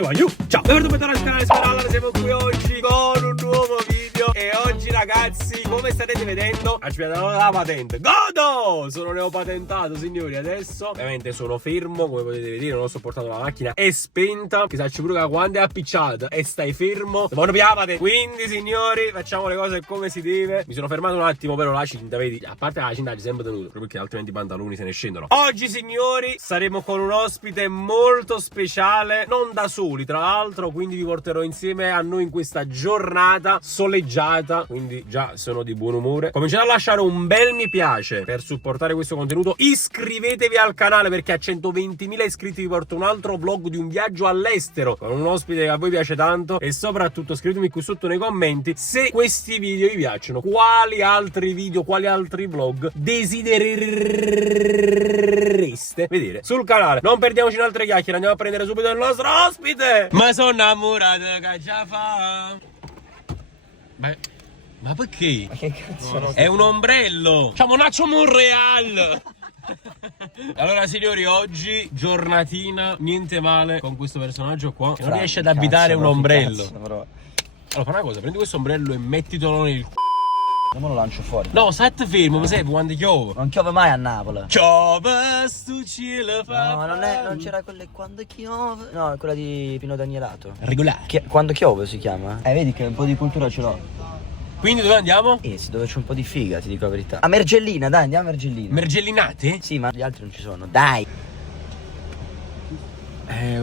Ciao, benvenuti sul canale Sparalla, siamo qui oggi con un nuovo video. E oggi ragazzi, come starete vedendo, aspettate la patente. Godo! Sono neopatentato signori. Adesso ovviamente sono fermo, come potete vedere. Non ho sopportato, la macchina è spenta. Ti sacci pure che quando è appicciata e stai fermo devono pigliare la patente. Quindi signori, facciamo le cose come si deve. Mi sono fermato un attimo, però la cinta, vedi, a parte la cinta c'è sempre tenuto, proprio perché altrimenti i pantaloni se ne scendono. Oggi signori saremo con un ospite molto speciale, non da soli tra l'altro, quindi vi porterò insieme a noi in questa giornata soleggiata, quindi già sono di buon umore. Cominciate a lasciare un bel mi piace per supportare questo contenuto, iscrivetevi al canale perché a 120.000 iscritti vi porto un altro vlog di un viaggio all'estero con un ospite che a voi piace tanto, e soprattutto scrivetemi qui sotto nei commenti se questi video vi piacciono, quali altri video, quali altri vlog desiderereste vedere sul canale. Non perdiamoci in altre chiacchiere, andiamo a prendere subito il nostro ospite. Ma sono innamorato che già fa. Ma perché? Ma che cazzo? È un ombrello. Ciao Monaccio Monreal. Allora signori, oggi giornatina niente male con questo personaggio qua che non riesce ad abitare un ombrello. Allora fa una cosa, prendi questo ombrello e mettitelo nel Non me lo lancio fuori. No, state fermo, ma sai quando piove? Non piove mai a Napoli. Piove stu cielo fa. No, non c'era quella quando piove. No, è quella di Pino Danielato. Regolare. Quando piove si chiama? Vedi che un po' di cultura ce l'ho. Quindi dove andiamo? Sì, dove c'è un po' di figa, ti dico la verità. A Mergellina, dai, andiamo a Mergellina. Mergellinate? Sì, ma gli altri non ci sono. Dai. È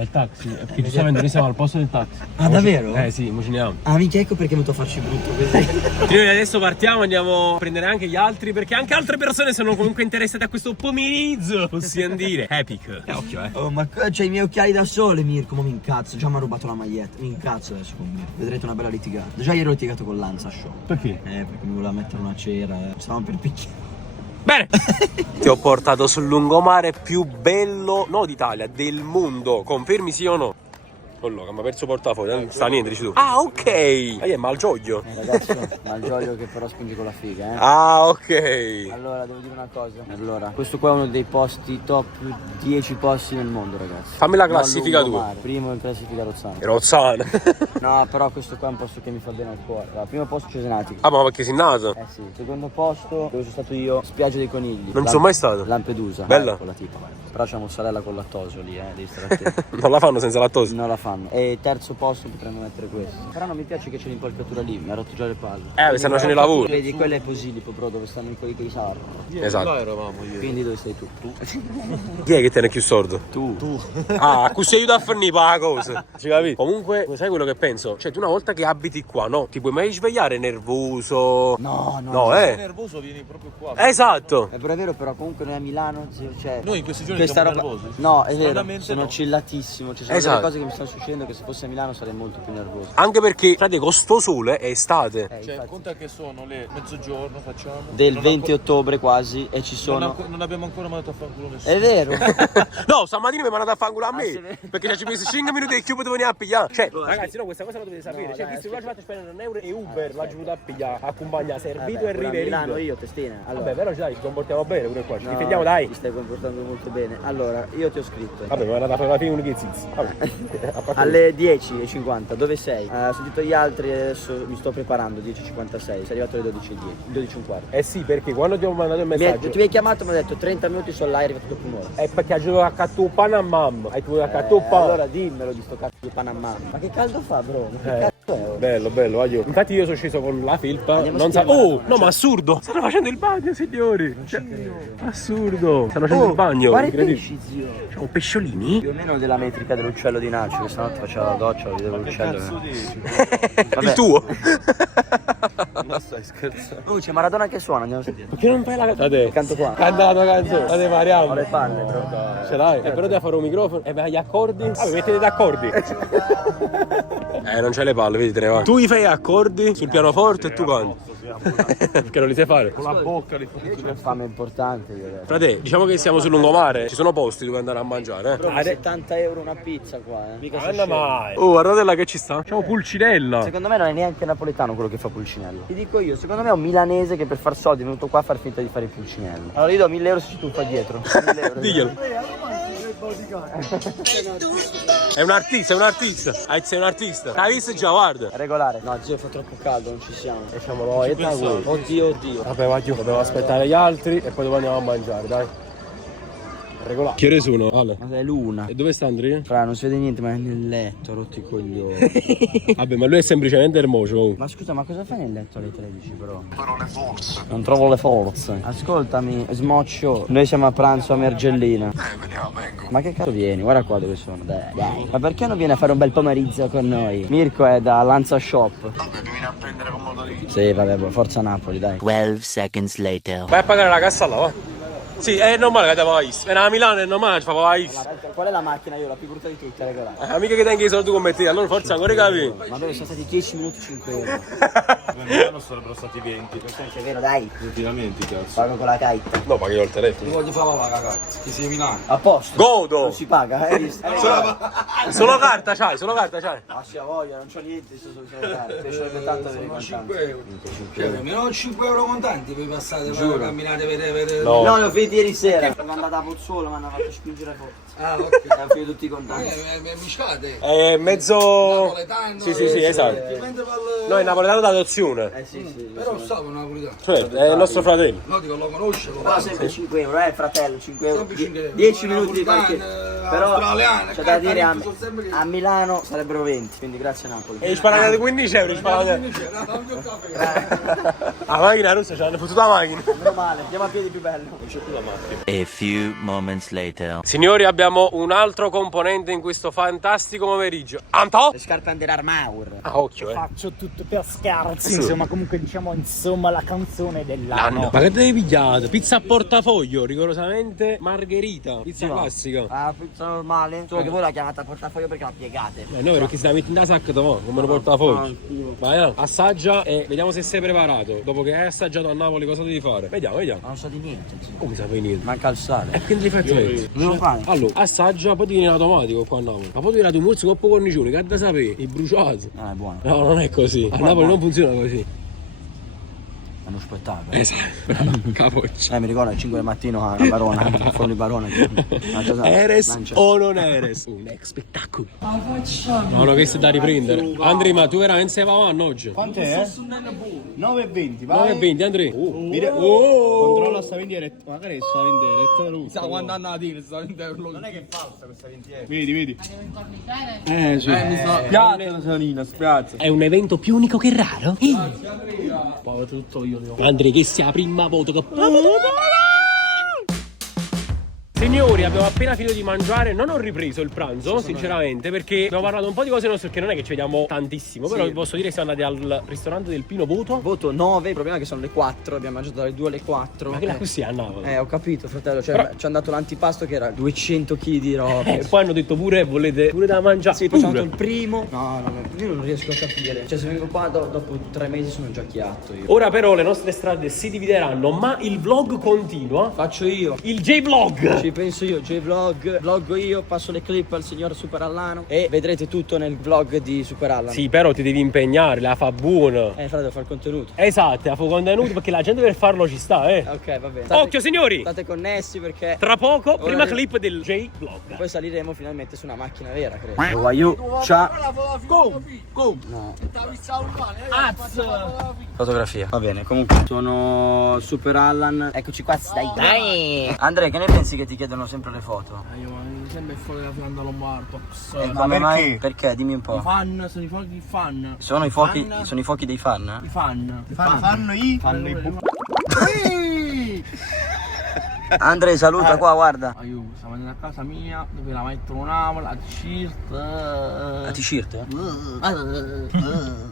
il taxi, perché giustamente noi siamo al posto del taxi. Ah, davvero? Sì, mo ce ne andiamo. Ah, mica, ecco perché mi devo farci brutto così. Noi adesso partiamo, andiamo a prendere anche gli altri, perché anche altre persone sono comunque interessate a questo pomeriggio, possiamo dire. Epic. Occhio, Oh, ma c'hai i miei occhiali da sole, Mirko, ma mi incazzo. Già mi ha rubato la maglietta. Mi incazzo adesso con me. Vedrete una bella litigata. Già ieri ho litigato con Lanza Show. Perché? Perché mi voleva mettere una cera. Stavamo per picchiare. Bene, ti ho portato sul lungomare più bello, no d'Italia, del mondo. Confermi sì o no? Allora, mi ha perso il portafoglio, sta niente, dici tu. Ah, ok. È Malgioglio. Ragazzo, Malgioglio che però spinge con la figa, Ah, ok. Allora, devo dire una cosa. Allora, questo qua è uno dei posti top 10 posti nel mondo, ragazzi. Fammi la classifica tua. Primo in classifica Rozzano. Rozzano. No, però questo qua è un posto che mi fa bene al cuore. Allora, primo posto Cesenatico. Ah, ma perché sei nato? Sì. Secondo posto, dove sono stato io, Spiaggia dei Conigli. Non sono mai stato. Lampedusa. Bella. Con la tipa. Però c'è mozzarella con lattosio lì, devi stare attento. Non la fanno senza lattosio? Non la fanno. E terzo posto potremmo mettere questo. Però non mi piace che c'è l'impalcatura lì, mi ha rotto già le palle. Stanno facendo i lavori. Vedi, quello è Posilipo, bro, dove stanno i coi sarri. Esatto. Là eravamo io. Quindi dove sei tu? Chi è che te ne è più sordo? Tu. Ah, così aiuta a farmi la cosa. Ci capi? Comunque, sai quello che penso? Cioè, tu una volta che abiti qua, no? Ti puoi mai svegliare nervoso? No. Sei nervoso, vieni proprio qua. Esatto. È pure vero, però comunque noi a Milano, cioè... Noi in questi giorni questa siamo roba... nervosi. No, è vero, Stranamente sono no. chillatissimo. Ci sono Esatto. delle cose che mi stanno succedendo che se fosse a Milano sarei molto più nervoso. Anche perché, frate, con sto sole è estate. Cioè, Infatti. conta che sono le mezzogiorno, facciamo. Del Non 20 anco- ottobre quasi e ci sono... Non abbiamo ancora mandato a fanculo nessuno. È vero. No, stamattina mi mandato a fanculo a sì, me. vero. Perché ci ho messo 5 minuti e chi potevo venire a pigliare. Cioè, Oh, ragazzi, no, questa cosa la dovete sapere. No, Cioè, dai, questo qua ci aspetta. fate spendere €1 e Uber l'ha venuto a pigliare, accompagna servito Vabbè, e pure a Milano riverito. io, testina. Allora, Vabbè, però dai, ci comportiamo bene pure qua. Ci no, difendiamo, dai. Ti stai comportando molto bene. Allora, io ti ho scritto. Vabbè, mi è andata a fare la fine che zizi. Vabbè. A parte Alle 10:50, dove sei? Ho sentito gli altri e adesso mi sto preparando, 10:56, sei arrivato alle 12:10, 12:15. sì, perché quando ti ho mandato il messaggio Ti mi hai chiamato e mi hai detto 30 minuti sono là, è arrivato dopo un'ora. è perché ha giocato a cattupa a mamma. Hai tu a cattupa. Allora dimmelo di sto cazzo di Panama. Ma che caldo fa, bro? Ma che cazzo è? Bello, bello, voglio. Infatti io sono sceso con la felpa. Andiamo a Non sa. sentire Oh, Maradona, no, ma assurdo. Stanno facendo il bagno, signori. Cioè, assurdo. Stanno facendo il bagno. Guarda i Incredibile. pesci, zio. Sono pesciolini? Più o meno della metrica dell'uccello di Nacio, che stanotte faceva la doccia, vedevo l'uccello. Cazzo dici? Il tuo? Ma stai scherzando? Oh, c'è Maradona che suona, andiamo a sentire. Perché non fai la canzone? Canto qua. Canta la tua canzone. Dai, Mariamo. Ho le palle, bro. Ce l'hai? Però devi fare un microfono. E vai agli accordi. Ah, vi mettete d'accordi. Non c'hai le palle, vedi, te ne va. Tu gli fai accordi sul pianoforte e tu canti. Perché non li sai fare? Con la bocca li fai. C'è fame importante, io adesso. Frate, diciamo che siamo sul lungomare. Ci sono posti dove andare a mangiare, Bro, ma 70 euro una pizza qua, Mica sono scemo. mai. Oh, guardate là che ci sta. Ciao Pulcinella. Secondo me non è neanche napoletano quello che fa Pulcinello. Ti dico io, secondo me è un milanese che per far soldi è venuto qua a far finta di fare il Pulcinello. Allora io do 1000 euro se ci tu fa dietro. 1000 euro. Diglielo. È un artista, è un artista. Sei un artista. L'hai visto già, guarda. Regolare. No, zio, fa troppo caldo, non ci siamo. Facciamolo, Oddio, oddio. Vabbè, va giù, dobbiamo aspettare gli altri e poi dopo andiamo a mangiare, dai. Regolare. Che ore sono? Ale. Ma è l'una. E dove sta Andrea? Fra, non si vede niente, ma è nel letto, rotti i coglioni. Vabbè, ma lui è semplicemente ermoso. Ma scusa, ma cosa fai nel letto alle 13 però? Non trovo le forze. Ascoltami, smoccio. Noi siamo a pranzo a Mergellina. Vediamo, vengo. Ma che cazzo vieni? Guarda qua dove sono, dai. Ma perché non vieni a fare un bel pomeriggio con noi? Mirko è da Lanza Shop. Vabbè, mi vieni a prendere con modalità. Sì, vabbè, forza Napoli, dai. 12 seconds later. Vai a pagare la cassa là, va. Sì, è normale che ti avevo visto. Era a Milano, è normale, ci avevo visto. Qual è la macchina? Io la più brutta di tutte, regolare. Mica che tengo i soldi con me te, allora forza ancora capi. Ma dove sono stati 10 minuti 5 euro? Non sarebbero stati 20. È vero, dai. Veramente, cazzo. Pago con la kite. No, paghi io il telefono. Voglio fare la ragazzi, che sei Milano. A posto. Godo! Non si paga, hai visto? Solo carta c'hai, solo carta c'hai. Ma sia voglia, non c'ho niente, sto solo carte. Piacerebbe tanto avere i contanti. 5 euro. Cioè, almeno 5 euro contanti per passare, per camminare, vedere. No. No, li ho finiti ieri sera. Sono andato a Pozzuolo, mi hanno fatto spingere forza. Ah, ok. E ho finito tutti i contanti. Mi scade. È mezzo... Napoletano. Sì, esatto. Mentre No, è napoletano d'adozione. Sì. però stavo napoletano. Cioè, è il nostro fratello. No, dico, lo conosce, lo Però parlo. sempre 5 euro, fratello, 5 euro. Sempre 5 euro. 10 minuti di Napoletane, parcheggio. Però australiane, c'è da dire sono sempre lì. a Milano sarebbero 20, quindi grazie Napoli. E sparate 15 euro, sparate. Non mi ho capito. La macchina russa ci hanno fottuto la macchina. Meno male, andiamo a piedi più bello. A few moments later. Signori, abbiamo un altro componente in questo fantastico pomeriggio. Anto? Le scarpe Under Armour. Ah, occhio, Faccio tutto per scherzi, Sì. insomma, comunque diciamo la canzone dell'anno. L'anno. Ma che devi pigliare? Pizza a portafoglio, rigorosamente margherita. Pizza Sì, no. classica. Ah, pizza normale. Solo che voi la chiamate a portafoglio perché la piegate. No, perché se la metti in sacca dopo, come lo portafoglio. Vai, assaggia e vediamo se sei preparato. Dopo che hai assaggiato a Napoli cosa devi fare? Vediamo. Ma non so di niente, zio. Come sapevi niente? Manca il sale. E quindi fai freddo. Devo fare. Allora, assaggia, poi ti viene in automatico qua a Napoli. Ma poi ti viene tu un mozzo coppo cornicione, che da sapere? I bruciati. No, è buono. No, non è così. A Napoli non funziona così. È uno spettacolo. Esatto. Capoccia. Mi ricordo alle 5 del mattino a Barona, a Forno di Barona. Eres o non eres? Un ex spettacolo. No, questo è da riprendere. Andrea, ma tu veramente sei pavanno oggi? Quant'è? 9,20, 9,20 Andrea. Controlla sta in diretta. Magari sta in diretta. Sta guardando la tele, sta vedendo. Non è che è falsa questa 20 euro. Vedi. Sì. Mi sta Spiazza, Salina, spiazza. È un evento più unico che raro. Poi tutto io. Andrea, che sia la prima volta che... Signori, abbiamo appena finito di mangiare, non ho ripreso il pranzo, sinceramente, perché abbiamo parlato un po' di cose nostre, perché non è che ci vediamo tantissimo, però vi posso dire che siamo andati al ristorante del Pino Voto. Voto 9, il problema è che sono le 4, abbiamo mangiato dalle 2 alle 4. Ma che la così a Napoli? Ho capito, fratello, cioè Però- ci hanno dato l'antipasto che era 200 kg di roba. E poi hanno detto pure, volete pure da mangiare? Sì, poi ci hanno Pure. dato il primo. No, io non riesco a capire. Cioè, se vengo qua dopo 3 mesi sono già chiatto io. Ora però le nostre strade si divideranno, ma il vlog continua. Faccio io. Il J-Vlog. Ci penso io, vloggo io, passo le clip al signor Super Allano e vedrete tutto nel vlog di Super Allano. Sì, però ti devi impegnare, la fa buona. Frate, devo fare il contenuto. Esatto, la fa contenuto perché la gente per farlo ci sta, Ok, va bene. Occhio signori! State connessi perché Tra poco, prima Ora- clip del J-Vlog. poi saliremo finalmente su una macchina vera, credo. Voglio. Ciao. No. Fotografia. Va bene, comunque sono Super Allan. Eccoci qua, dai. Andrea, che ne pensi che ti chiedono sempre le foto? Io sempre fotografando Lombardo. Come mai? Perché? Dimmi un po'. I fan, sono i fuochi fan. Sono i fuochi dei fan? I fan. Fanno i Andrea, saluta qua, guarda. Aiuto, stiamo andando a casa mia, dove la mettono Napoli, la t-shirt. La t-shirt?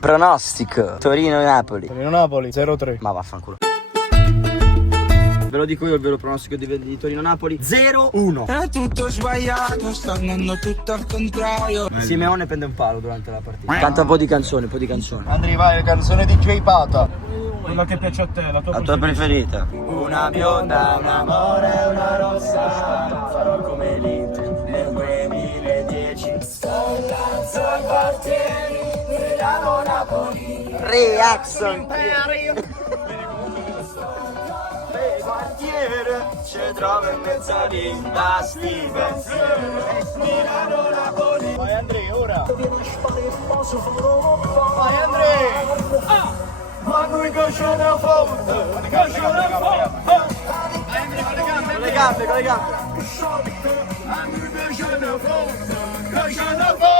Pronostico. Torino-Napoli. Napoli 0-3. Ma vaffanculo. Ve lo dico io il vero pronostico di Torino-Napoli 0-1. È tutto sbagliato, sta andando tutto al contrario. Simeone prende un palo durante la partita. Canta un po' di canzone, Andrea, vai, canzone di J Pata. Quella che piace a te, la La tua preferita? Una bionda, un amore e una rossa. Farò come l'Inter nel 2010. Soltanto ai quartieri, Milano Napoli. Reaction. nere, ci trovo in mezzo a vinta Steven Milano Napoli. Vai Andrea, ora. Vai Andrea. Ma noi che c'è una foto, che c'è una foto. Con le gambe, con le gambe. A noi che c'è una foto, che c'è una foto.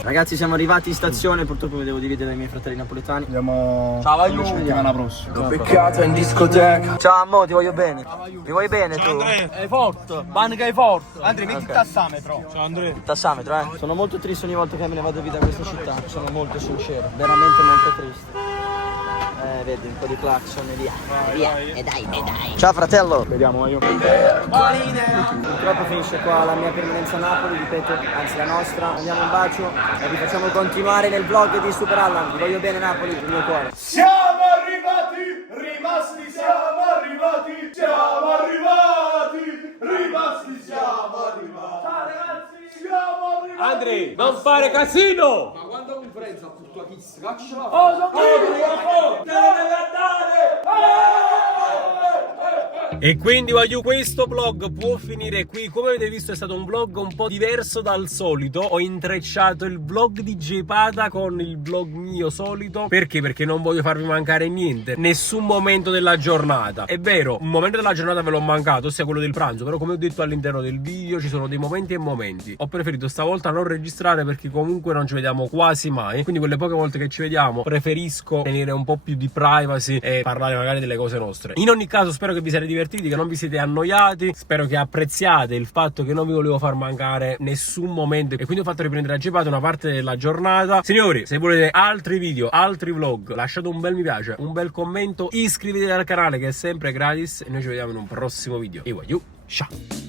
Ragazzi, siamo arrivati in stazione, purtroppo mi devo dividere dai miei fratelli napoletani. Andiamo. Ciao, Aiu. Ci vediamo alla prossima. L'ho beccato in discoteca. Ciao ammo, ti voglio bene. Mi vuoi bene tu? È forte, banca è forte. Andrea, metti il tassametro. Ciao Andrea. Il tassametro, eh. Sono molto triste ogni volta che me ne vado via da questa città. Sono molto sincero, veramente molto triste. Vedi, un po' di clacson e via. Via. E dai. Ciao fratello. Vediamo, io. Purtroppo finisce qua la mia permanenza a Napoli, ripeto, anzi la nostra. Andiamo un bacio e vi facciamo continuare nel vlog di Super Allan. Vi voglio bene Napoli, il mio cuore. Siamo arrivati, rimasti, siamo arrivati, siamo arrivati, rimasti, siamo arrivati. Ciao ragazzi, siamo arrivati. Andri, non fare casino! Ma quando conferenza a tua kiss, caccia la E quindi voglio, questo vlog può finire qui. Come avete visto è stato un vlog un po' diverso dal solito. Ho intrecciato il vlog di Gepada con il vlog mio solito. Perché? Perché non voglio farvi mancare niente, nessun momento della giornata. È vero, un momento della giornata ve l'ho mancato, ossia quello del pranzo. Però come ho detto all'interno del video ci sono dei momenti e momenti. Ho preferito stavolta non registrare perché comunque non ci vediamo quasi mai. Quindi quelle poche volte che ci vediamo preferisco tenere un po' più di privacy e parlare magari delle cose nostre. In ogni caso spero che vi siate divertiti, che non vi siete annoiati. Spero che apprezziate il fatto che non vi volevo far mancare nessun momento e quindi ho fatto riprendere a Gepada una parte della giornata. Signori, se volete altri video, altri vlog, lasciate un bel mi piace, un bel commento, iscrivetevi al canale che è sempre gratis e noi ci vediamo in un prossimo video. E ciao.